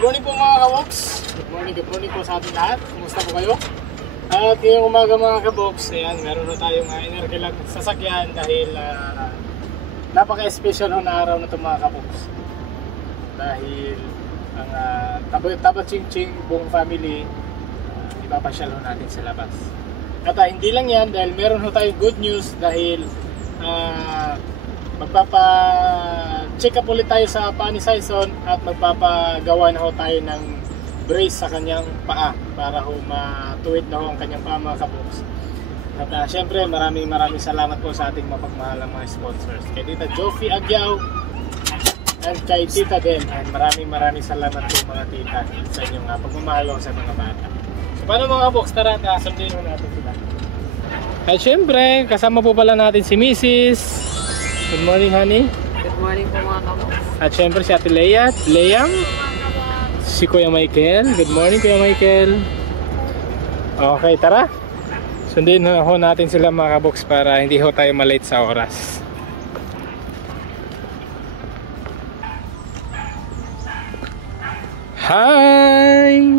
Good morning po mga kaboks. Good morning po sa ating lahat. Kumusta po kayo? At ngayong umaga mga kaboks, ayan, meron na tayong inerkilag sasakyan dahil napaka-special na araw na ito mga kaboks. Dahil ang Taba-Ching-Ching buong family, ipapasyal natin sa labas. At hindi lang yan, dahil meron ho tayong good news dahil magpapa-check up ulit tayo sa paa ni Saison at magpapagawa na ho tayo ng brace sa kanyang paa para ho matuwid na ho ang kanyang paa mga kaboks. At syempre maraming salamat po sa ating mapagmahalang mga sponsors. Kay Tita Joffy Agyao at kay Tita Den. Maraming salamat po mga tita sa inyong pagmamahal sa mga bata. So paano mga kaboks, tara sundin ho natin sila. At syempre kasama po pala natin si Mrs. Good morning, honey. Good morning po mga kaboks. At syempre si Ate Leia, Leam, si Kuya Michael. Good morning, Kuya Michael. Okay, tara. Sundin ho natin sila mga kaboks para hindi ho tayo malate sa oras. Hi!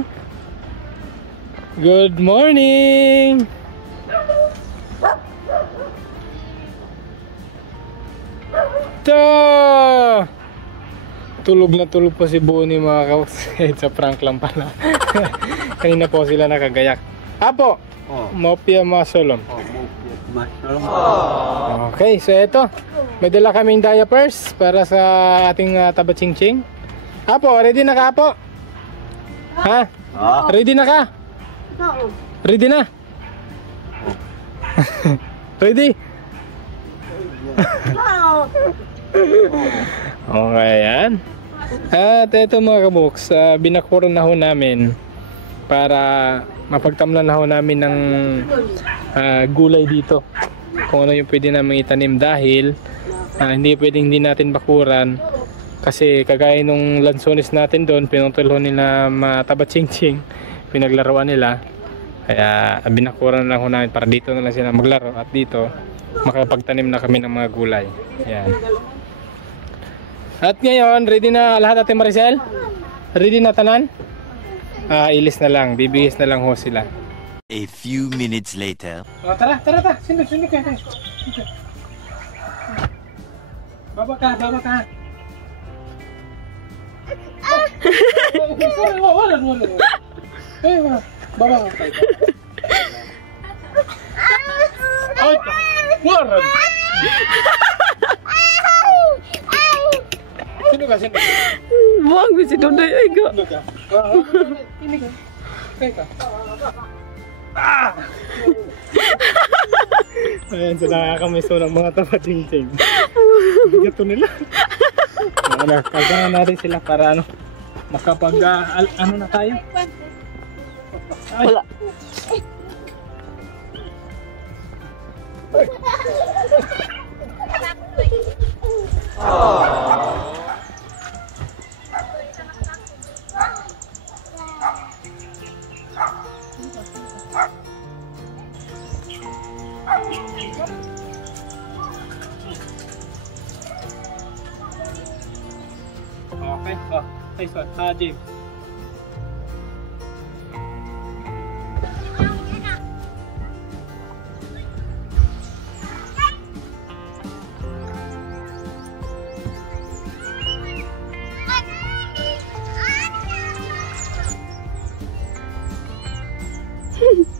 Good morning! Tulog na tulog po si Bonnie mga kaboks. It's a prank lang pala. Kanina po sila nakagayak. Apo! Mopia masolom. Okay, so eto. May dala kaming diapers para sa ating Taba-Ching-Ching. Apo, ready na ka Apo? Ha? Ready na ka? Ready na? Ready? Okay, yan. At ito mga kaboks, binakuran na ho namin para mapagtamlan na ho namin ng gulay dito. Kung ano yung pwede namin itanim dahil hindi pwedeng hindi natin bakuran. Kasi kagaya nung lansones natin doon, pinutulho nila Taba-Ching-Ching, pinaglaruan nila. Kaya binakuran na lang ho namin para dito na lang sila maglaro at dito makapagtanim na kami ng mga gulay. Yan. At ngayon, ready na lahat Ate Maricel? Ready na tanan? Ilis na lang, bibihis na lang ho sila. A few minutes later. Tara. Sindog kayo. Baba ka. Wala. Baba ka tayo. Ay, wala. Sino ka? Buang ko si Dodoy ay ka. Ini ka. Teka. Ayan, so nakakamiso ng mga Taba-Ching-Ching. Gato nila. Kagana natin sila para makapag na tayo. Wala. Okay, nice one. James.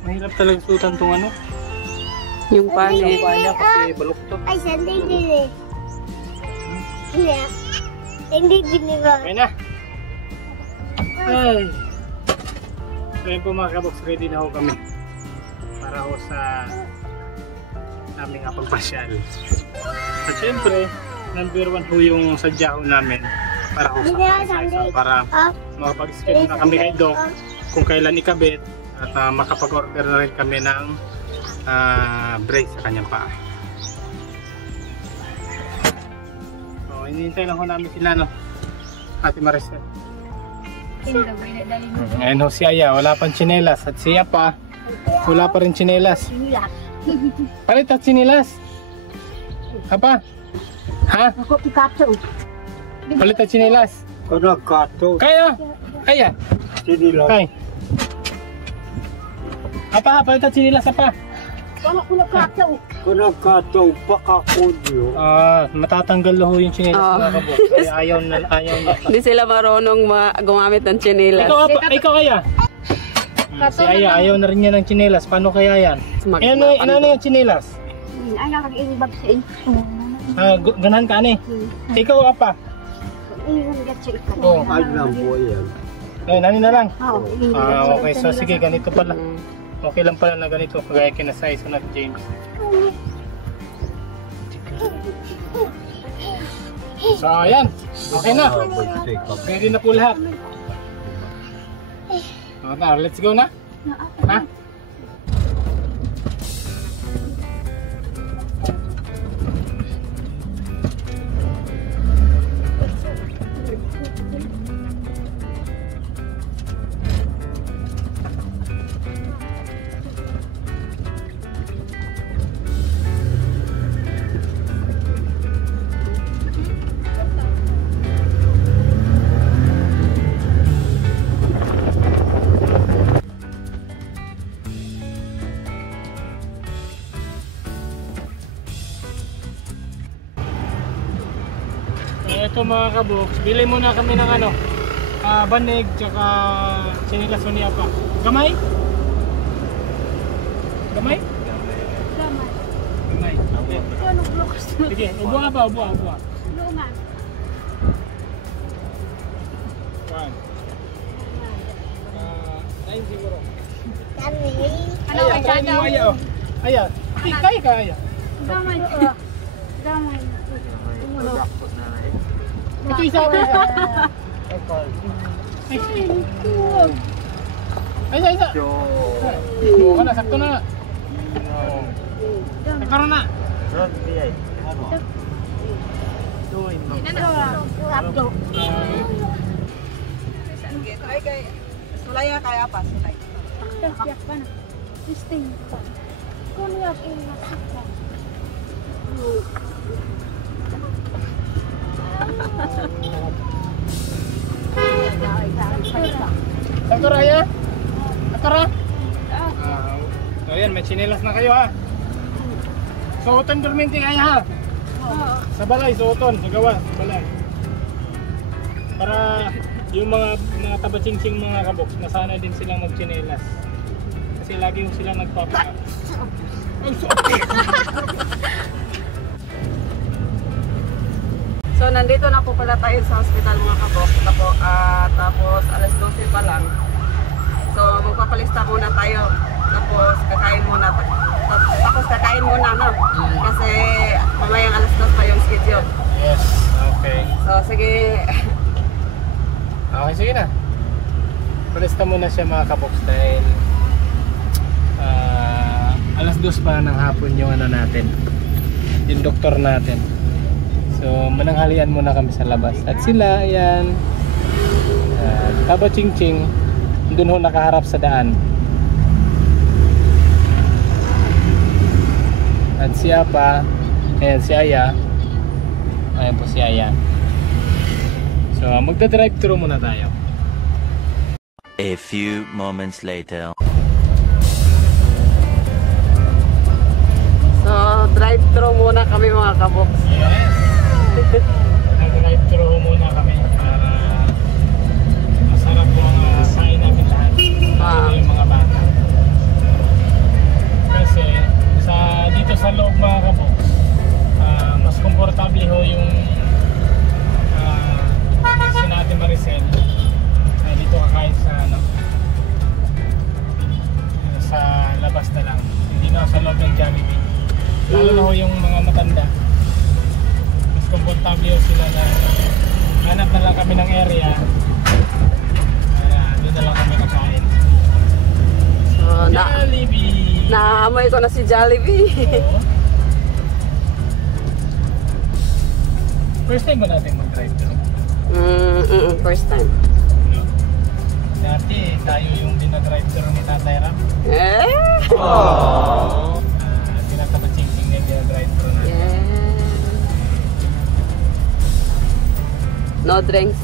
Mahirap talaga sutan tong Yung panit. Yung panya kasi baluktot. Ay, sandali din hindi binibang. Okay na. Ay. Ngayon po mga kaboks, ready na ho kami para ho sa aming pagpasyal. At syempre, number 1 ho yung sadya ho namin para ho sa para makapag-schedule na kami kay Doc kung kailan ikabit at makapag-order na rin kami ng brace sa kanyang paa. So, hinihintay lang ho namin sila Ate Maricel. Ngayon ho si Aya, wala pang tsinelas. At siya pa, wala pa rin tsinelas. Palit at tsinelas. Apa? Ha? Ako Pikachu. Palit at tsinelas. Kato. Kayo? Ayan. Sinilas. Kay. Apa, palitan sinilas apa. Kunang kataw pakakudyo. Matatanggal na ho yung chinelas Oo. mga kabok. Kaya ayaw na. Hindi sila marunong gumamit ng tsinelas. Ikaw kaya? Si Aya, ayaw na rin niya ng chinelas. Paano kaya yan? Ano yung chinelas? Ano kag-ibag sa inyo? Ganahan ka ani. Ikaw apa? Iwan gat sa ikaw. Oh. Ay lang po yan. Nani na lang. Oo. Okay, so sige, ganito pala. Okay lang pala na ganito. Kagaya kina Saison at James. So, ayan. Okay na. Ready na po lahat. Let's go na. Ha? Ito mga kaboks, bili muna kami ng ano, banig tsaka sinilas ni apa. Gamay? Gamay? Gamay. Okay. Sige, ubo ka ba? Ubo. Lungan. One. Nine siguro. Kami. Aya, kain mo aya oh. Aya, kaya ka aya. Gamay. Gamay. Ito isa ba? Isa. Oo ka na, sakto na. Nagkaroon na. Sulaya kaya apa? Sulay. Sakura ya? Sakura? So yan, may chinelas na kayo ha. Suoton dorminti kayo ha. Sa balay, suoton. Sa gawa, sa balay. Para yung mga tabachingsing mga kaboks, nasanay din silang mag-chinelas. Kasi lagi yung silang nagpapa. Ay, So nandito na po pala tayo sa hospital mga kabok. Tapos alas 12 pa lang. So magpapalista muna tayo. Tapos kakain muna. Tapos kakain muna no? Kasi mamayang alas 2 pa yung schedule. yes, okay. So sige. Okay, sige na. Palista muna siya mga kaboks dahil alas 2 pa ng hapon yung ano natin. Yung doktor natin. So, mananghalian muna kami sa labas. At sila, ayan, Tabachingsing, doon ho nakaharap sa daan. At si Apa, ayan, si Aya. Ayan po si Aya. So, magda-drive-thru muna tayo. A few moments later. So drive-thru muna kami mga kabok. Yes! Nag-drive-thru muna kami para masarap po ang kain namin lahat. Lalo yung mga bata. Kasi dito sa loob mga kabok, mas komportable ho yung si Ate Maricel. Dito kakain sa sa labas na lang. Hindi na sa loob ng Jollibee. Lalo na ho yung mga matanda. Mas komportable sila na hanap na lang kami ng area. Doon na lang kami kakain. So Jollibee! naamoy ko na si Jollibee. Oo. First time ba natin mag-drive-thru? First time. No? Dati tayo yung dinadrive-thru ni Tatay Ram. Tinatabachingsing na yung dinadrive-thru natin. No drinks.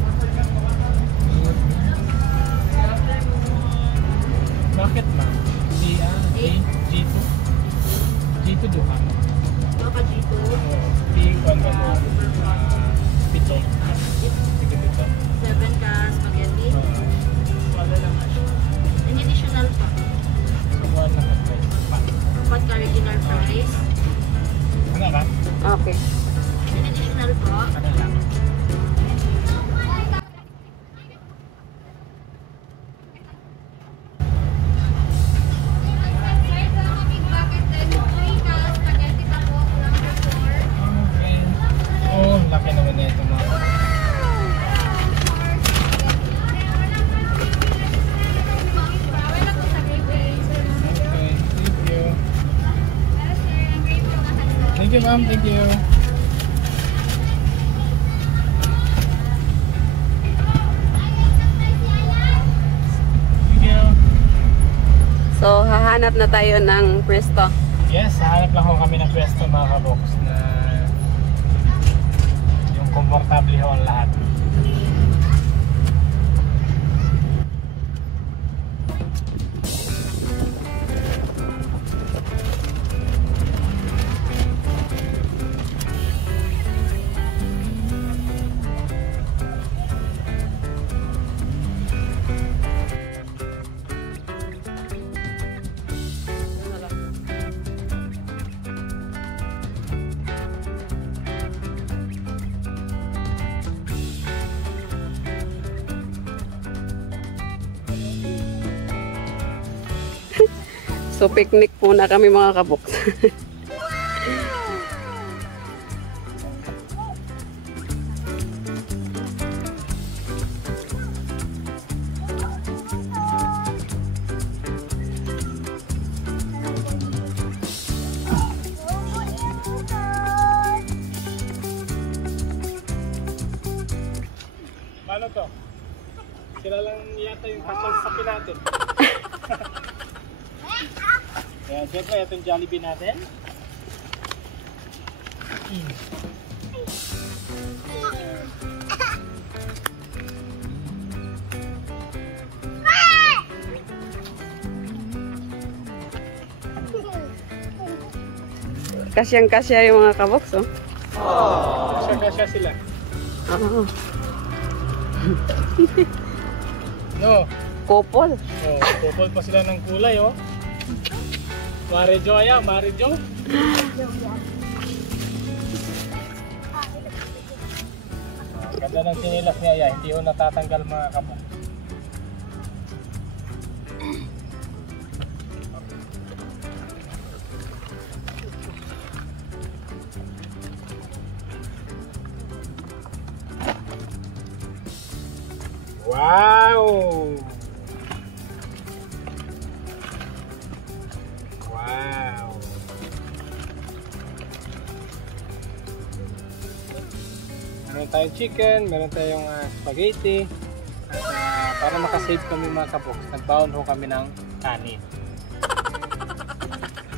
ma'am. Thank you. Thank you. So, hahanap na tayo ng pwesto. Yes, hahanap lang ho kami ng pwesto mga kabox na yung komportable ho ang lahat. So, picnic muna kami mga kaboks. Paano to? Sila lang yata yung kasalsapin natin. Kaya syempre itong Jollibee natin. Kasyang-kasya yung mga kaboks, oh. Kasya sila. Oo. No. Couple. Oh, kupol pa sila ng kulay, oh. Marijo aya, Marijo. Ganda ng sinilas niya, Aya. Hindi ho natatanggal mga kamo. Wow! Wow! Meron tayong chicken, meron tayong spaghetti. At para makasave kami mga kaboks, nagbaon ho kami ng kanin.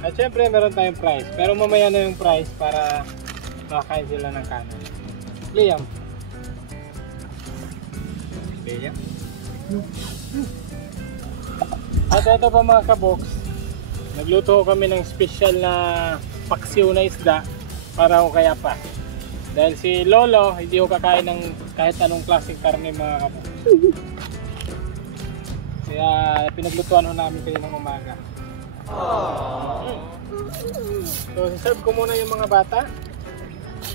At syempre meron tayong price, pero mamaya na yung price para makakain sila ng kanin. Liam. Liam. At ito pa mga kaboks, nagluto kami ng special na paksiw na isda para ho kaya pa. Dahil si Lolo hindi ho kakain ng kahit anong klaseng karne mga kaboks. Kaya pinaglutuan ho namin kayo ng umaga. So siserve ko muna yung mga bata.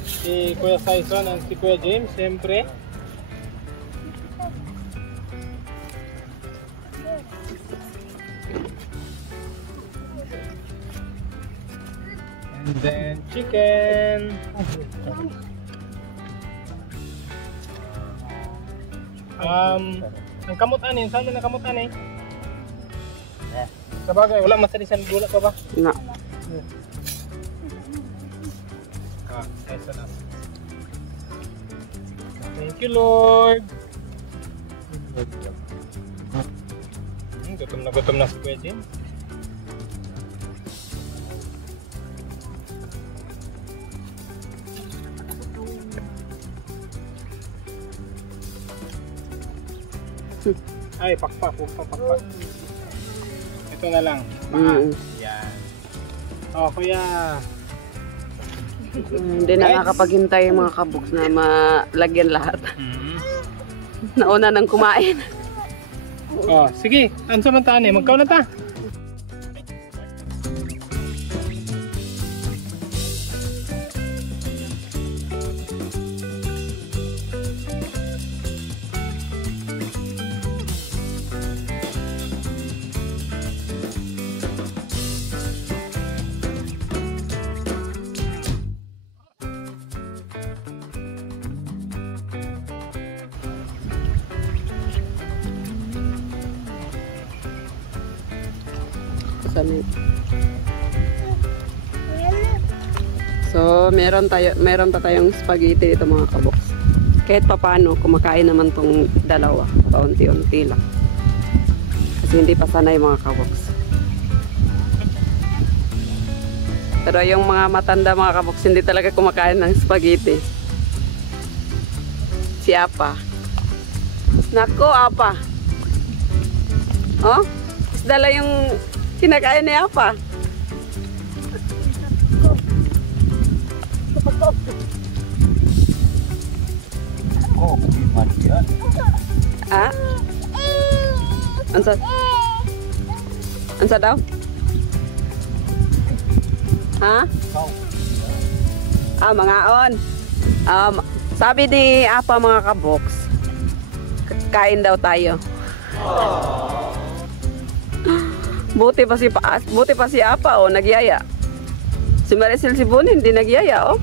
Si Kuya Saison at si Kuya James, siyempre. And then chicken. Ang kamot anin, saan mo na kamot anin? Sabagay, wala masalisan gulat pa ba? Na. Ito na. Thank you, Lord. Gutom na si Kuya Jim. Ay, pakpak. Ito na lang. Yan. Oh, Kuya. Hindi na nakapaghintay yung mga kaboks na malagyan lahat. Nauna nang kumain. Oh, sige. Ano samantaan eh? Magkaw na ta. So, meron pa tayong spaghetti dito mga kabox. Kahit papaano, kumakain naman tong dalawa. Paunti-unti lang. Kasi hindi pa sanay mga kabox. Pero yung mga matanda mga kabox, hindi talaga kumakain ng spaghetti. Si Apa. Nako, Apa. Oh? Dala yung kinakain ni Apa. Oh, gimana yan? Ah? Ansa? Ansa daw? Ha? Mangaon. Sabi ni Apa mga kabox, kain daw tayo. Buti pa si Apa oh, nagyaya. Si Maricel si Bonnie hindi nagyaya oh.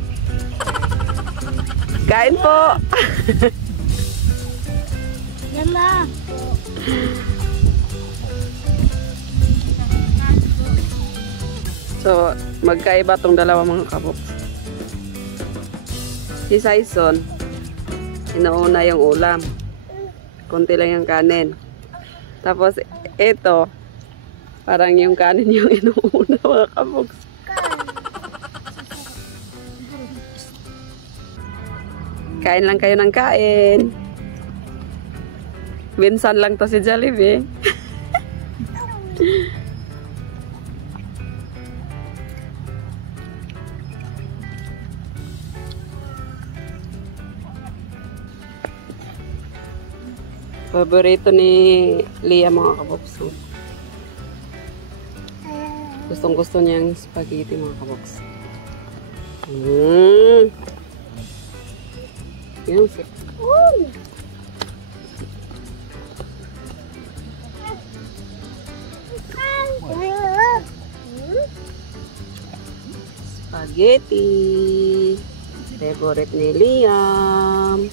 Kain po. Yan na. So, magkaiba tong dalawa mga kabox. Si Saison, inuuna yung ulam. Konti lang yung kanin. Tapos, ito, parang yung kanin yung inuuna mga kabox. Kain lang kayo ng kain. Minsan lang to si Jollibee. Paborito ni Lia mga kabox. Gustong gusto niya yung spaghetti mga kabox. Yan. Spaghetti. Favorite ni Liam.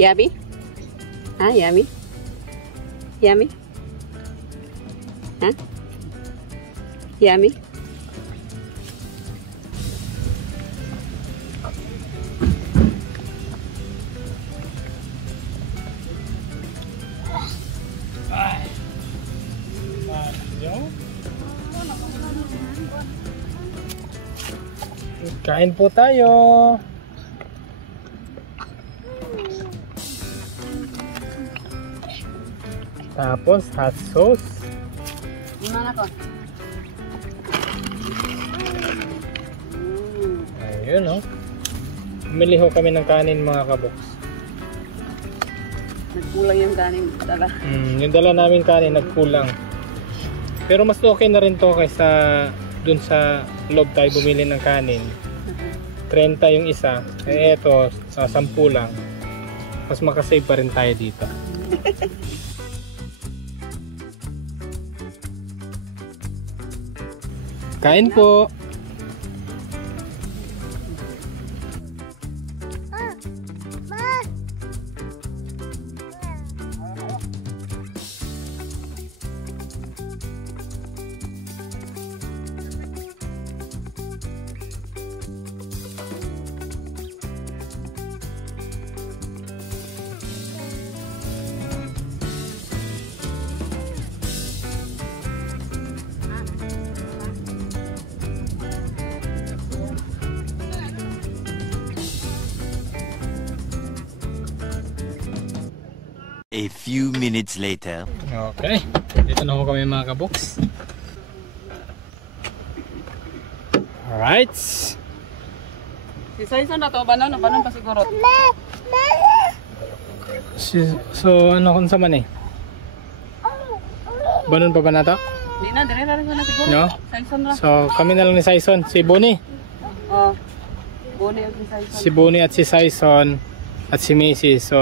Yummy? Huh? Yummy? Yummy? Huh? Yummy? Kain po tayo. Tapos hot sauce. Gimana ko? Ayun oh. Bumili ho kami ng kanin mga kabox. Nagkulang yung kanin dala. Yung dala namin kanin nagkulang. Pero mas okay na rin to kaysa dun sa loob tayo bumili ng kanin. 30 yung isa. Eh eto, 10 lang. Mas makasave pa rin tayo dito. Kain po. A few minutes later. Okay. Dito na ho kami mga kabox. Alright. Si Saison na to, banon pa siguro. So ano kung sa man eh? Banon pa ba na to? Di na, dire na na siguro. No? Saison na. So kami na lang ni Saison. Si Bonnie. Oh. Bonnie at si Saison. Si Bonnie at si Saison at si Macy. So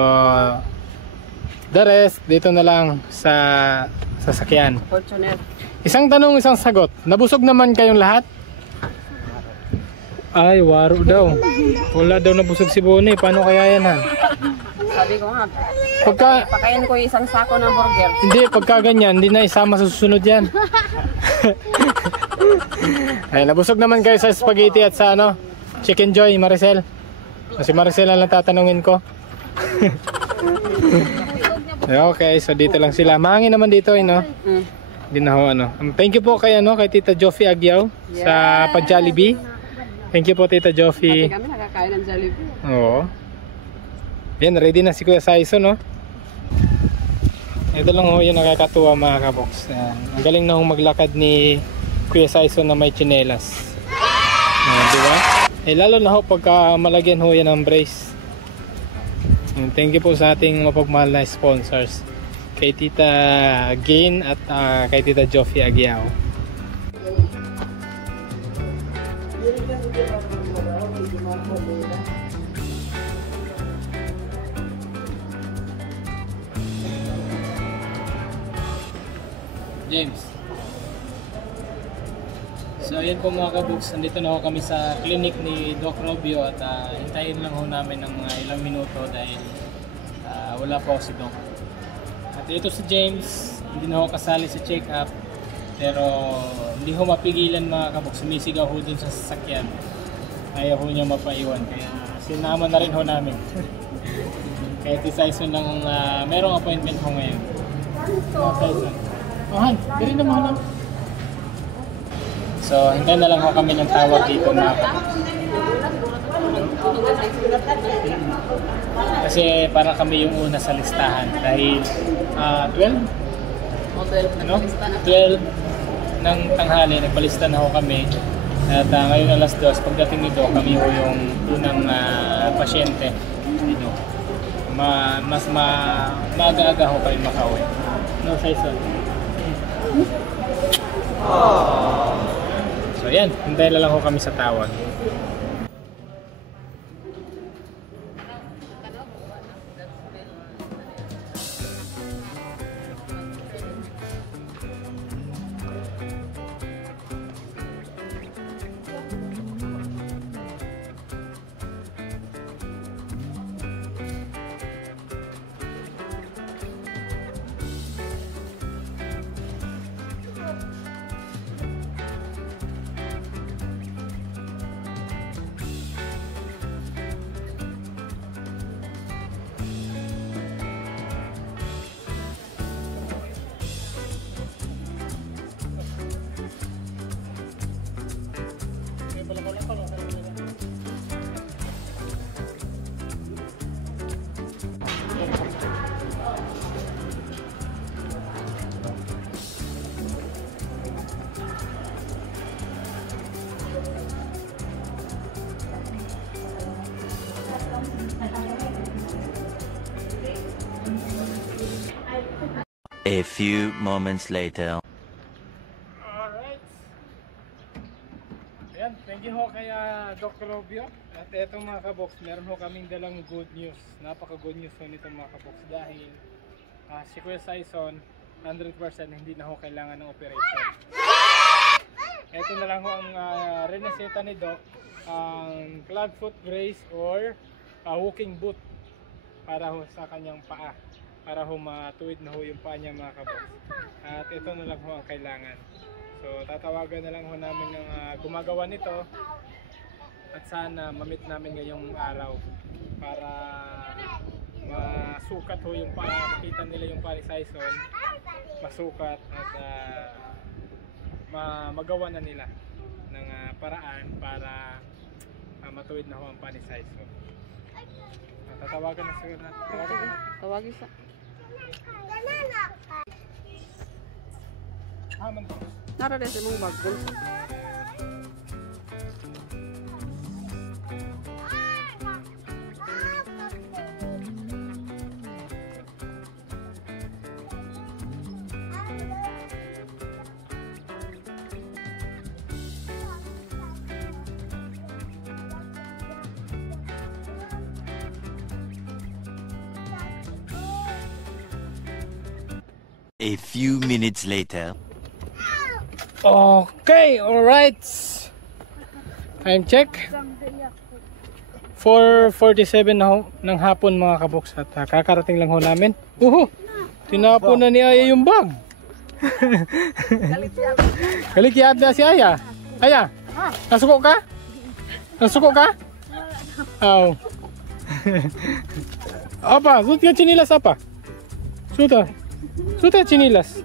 the rest dito na lang sa sasakyan. Fortuner. Isang tanong, isang sagot. Nabusog naman kayong lahat? Ay, waro daw. Wala daw nabusog si Bonnie. Paano kaya yan, ha? Sabi ko nga, pakain ko isang sako ng burger. Hindi, pagka ganyan, hindi na isama sa susunod yan. Ay, nabusog naman kayo sa spaghetti at sa ano, Chicken Joy, Maricel. Si Maricel lang tatanungin ko. Okay, so dito lang sila. Mahangin naman dito, no? Hindi na ho, ano. Thank you po kay, ano, kay Tita Joffy Aguiao sa pa-Jollibee. Thank you po, Tita Joffy. Pati kami nakakain ng Jollibee. Oo. Yan, ready na si Kuya Saison, no? Ito lang ho yung nakakatuwa, mga kabox. Ang galing na hong maglakad ni Kuya Saison na may tsinelas. Diba? Eh, lalo na ho pagka malagyan ho yan ng brace. Thank you po sa ating mapagmahal na sponsors. Kay Tita Gain at kay Tita Joffy Aguiao. James. So ayan po mga kabuks, nandito na ho kami sa clinic ni Doc Robio at hintayin lang ho namin ng mga ilang minuto dahil wala po si Doc. At ito si James, hindi na ho kasali sa check-up pero hindi ho mapigilan mga kabuks, sumisigaw ho dun sa sasakyan. Ayaw ho niya mapaiwan kaya sinama na rin ho namin. Kaya si Saison lang merong appointment ho ngayon. Saison. Oh, Han, dali na mga lang. So, hintayin na lang ho kami ng tawag dito mga kabuks. Kasi para kami yung una sa listahan dahil 12? Ano? 12 ng tanghali, nagbalista na ho kami. At ngayon alas 2, pagdating nito, kami ho yung unang pasyente dito. Mas maaga-aga ho kayo makauwi. No, Saison? So yan, hintayin na lang ho kami sa tawag. A few moments later. Alright. Ayan, thank you ho kay Doc Robio. At eto mga kabox, meron ho kaming dalang good news. Napaka good news ho nito mga kabox dahil si Kuya Saison 100% hindi na ho kailangan ng operation. Eto na lang ho ang reneseta ni Doc, ang club foot brace or walking boot para ho sa kanyang paa. Para ho matuwid na ho yung paa niya mga kabox. At ito na lang ho ang kailangan. So tatawagan na lang ho namin ng gumagawa nito. At sana mamit namin ngayong araw para masukat ho yung paa. Makita nila yung paa ni Saison. Masukat at magawa na nila ng paraan para matuwid na ho ang paa ni Saison. Tatawagan na siguro natin. Tawagin sa... Nara rin sa mong bag. A few minutes later. Okay, alright. Time check. 4:47 na ho ng hapon mga kaboks at kakarating lang ho namin. Tinapon na ni Aya yung bag. Galit na si Aya. Aya, nasuko ka? Nasuko ka? Aw. Apa, suot ka chinilas apa? Suot ka chinilas.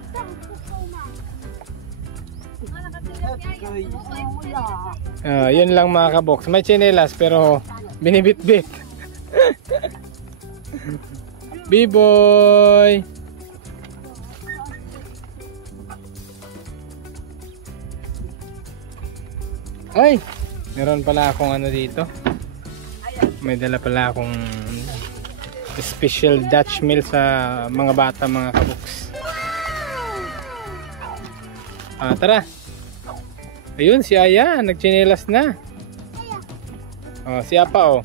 Yun lang mga kaboks. May chinelas pero binibit-bit. B-boy! Ay! Meron pala akong ano dito. May dala pala akong special Dutch meal sa mga bata mga kaboks. Tara! Ayun, si Aya, nagchinelas na. Si Apa, oh.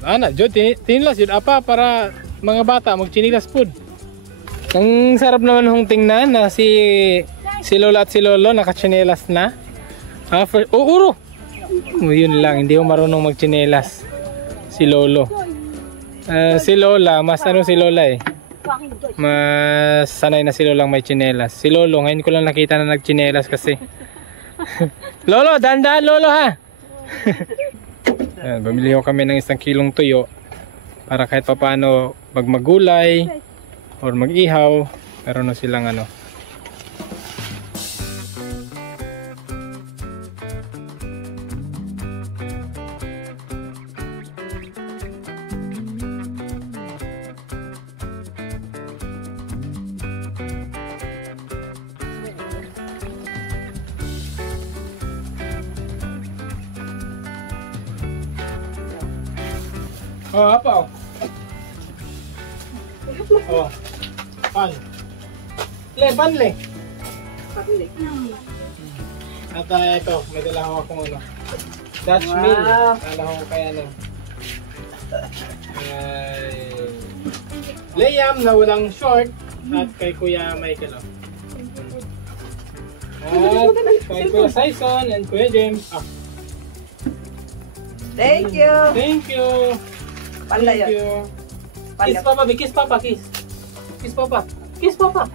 Ana, Jo, tinilas yun, Apa, para mga bata, magchinelas food. Ang sarap naman hong tingnan na si Lola at si Lolo, nakachinelas na. Uro! Yun lang, hindi ko marunong magchinelas. Si Lolo. Si Lola, mas ano si Lola eh. Mas sanay na si Lolang may chinelas. Si Lolo, ngayon ko lang nakita na nagchinelas kasi. Lolo, dandan Lolo ha. Bumili ko kami ng 1 kilong tuyo para kahit papaano pag magulay or mag-ihaw, meron na silang ano. Apa? Pan. Pan le. At ito, may dala ko akong ano. Dutch meal. Dala ko kaya ano. Liam na walang short at kay Kuya Michael. At kay Kuya Sison and Kuya James. Thank you. Thank you. Pala Thank yun. you. Kiss Papa, kiss Papa, kiss. Kiss Papa. Kiss Papa.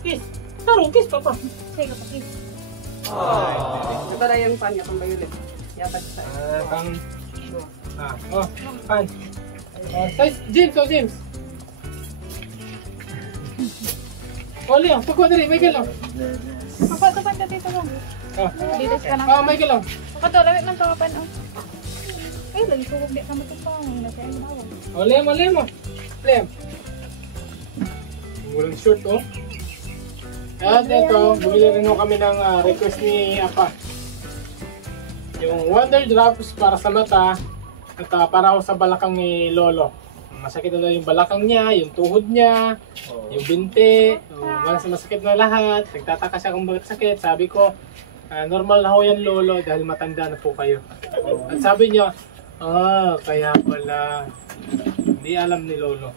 Kiss. Taro, kiss Papa. Sige, pakis. Ito na yung pan niya, pang violet. Yata sa pan. Size, James, James. Leon, pagkuha na rin, Michael. Papa, tapan ka dito lang. Lidas ka na. Michael. Papa, to, lawit ng kawapan. Ay, lagi ko huwag di ka matupang. Liam. Walang short, oh. At ito, bumili rin kami ng request ni Apa. Yung Wonder Drops para sa mata at para sa balakang ni Lolo. Masakit na yung balakang niya, yung tuhod niya, yung binti, masakit na lahat. Nagtataka siya kung bakit sakit. Sabi ko, normal na ho yan Lolo dahil matanda na po kayo. At sabi niya, kaya pala. Hindi alam ni Lolo.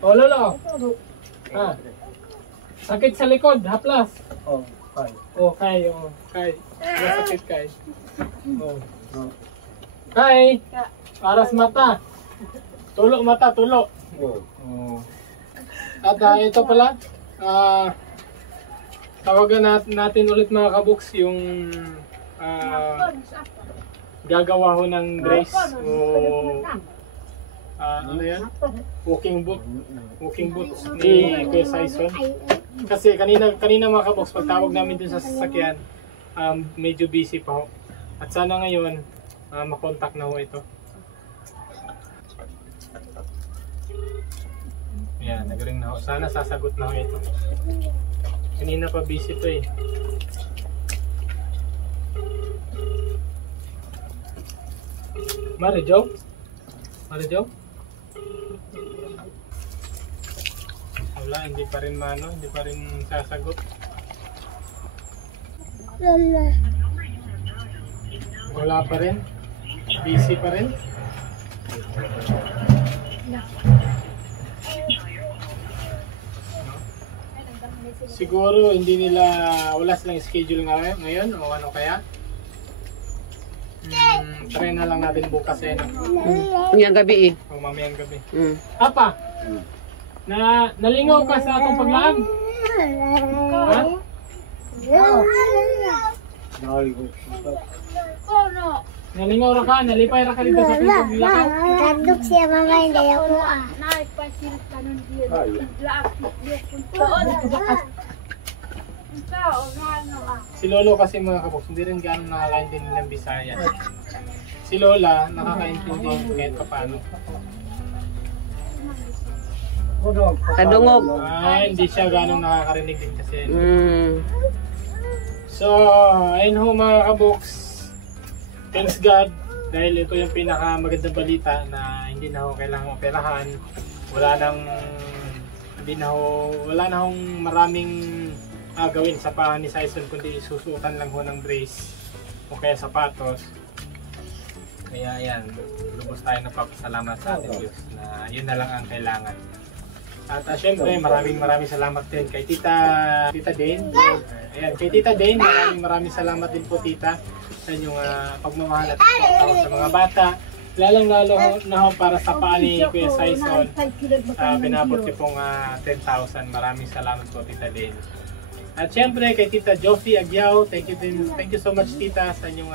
Lolo! Sakit sa likod, haplas. Kay. Masakit kay. Kay, para sa mata. Tulo mata, tulo. At ito pala, tawagan natin ulit mga kabuks yung gagawa ho ng brace o ano yan? Walking boots ni Kuya Sison. Kasi kanina mga kabox, pagtawag namin dun sa sasakyan, medyo busy pa ho. At sana ngayon, makontak na ho ito. Yan, nagaling na ho. Sana sasagot na ho ito. Kanina pa busy to eh. Marijo? Wala, hindi pa rin hindi pa rin sasagot. Wala pa rin. Busy pa rin. Siguro hindi nila, wala silang schedule ngayon o ano kaya? Try na lang natin bukas eh. No? Ngayong gabi O mamayang gabi. eh. Apa, nalingaw ka sa atong paglaan? Ha? Nalingaw ra ka, nalipay ra ka dito sa atong paglaan? Tandok siya mama, hindi ako Si Lolo kasi mga kaboks, hindi rin gano'ng nakakaintindi ng Bisaya. Si Lola, nakakaintindi kahit pa paano. Kadungog. Hindi siya gano'ng nakakarinig din kasi. Mm. So, ayun ho mga kaboks. Thanks God. Dahil ito yung pinakamagandang balita na hindi na ho kailangang operahan. Wala na hong maraming gawin sa paa ni Saison kundi susuotan lang ho ng brace o kaya sapatos. Kaya yan, lubos tayo napapasalamat sa ating Diyos na yun na lang ang kailangan. At syempre maraming salamat din kay Tita Dane. Ayan, kay Tita Dane, maraming salamat din po Tita sa inyong pagmamahal at pagpapakaw sa mga bata. Lalong-lalo na ho para sa paa ni Kuya Saison. Pinabot niyo pong 10,000. Maraming salamat po Tita Dane. At syempre kay Tita Joffy Agyao, thank you so much Tita sa inyong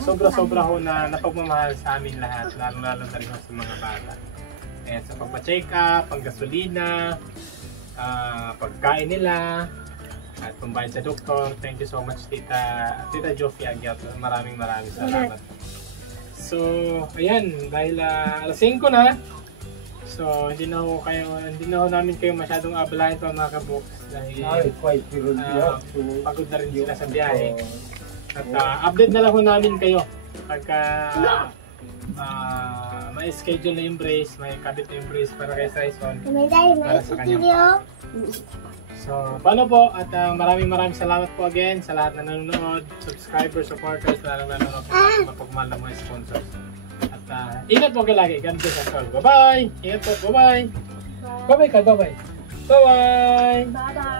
sobra-sobra ho na napagmamahal sa amin lahat, lalo-lalo na rin sa mga bata. Ayan, sa pagpa-check up, panggasolina, pagkain nila, at pambayad sa doktor. Thank you so much Tita Joffy Agyao. Maraming salamat. So, ayan, dahil alas 5 na. So, hindi na ho namin kayo masyadong abalahin pa mga kaboks dahil pagod na rin sila sa biyahe. At update na lang ho namin kayo pagka may schedule na yung brace, may kabit na yung brace para kay Saison para sa kanyang paa. So, paano po? At maraming salamat po again sa lahat na nanonood, subscribers, supporters, lalo na mapagmahal na mga sponsors. At ingat po kayo lagi. God bless us all. Bye-bye! Ingat po. Bye-bye! Bye-bye ka. Bye-bye! Bye-bye! Bye-bye.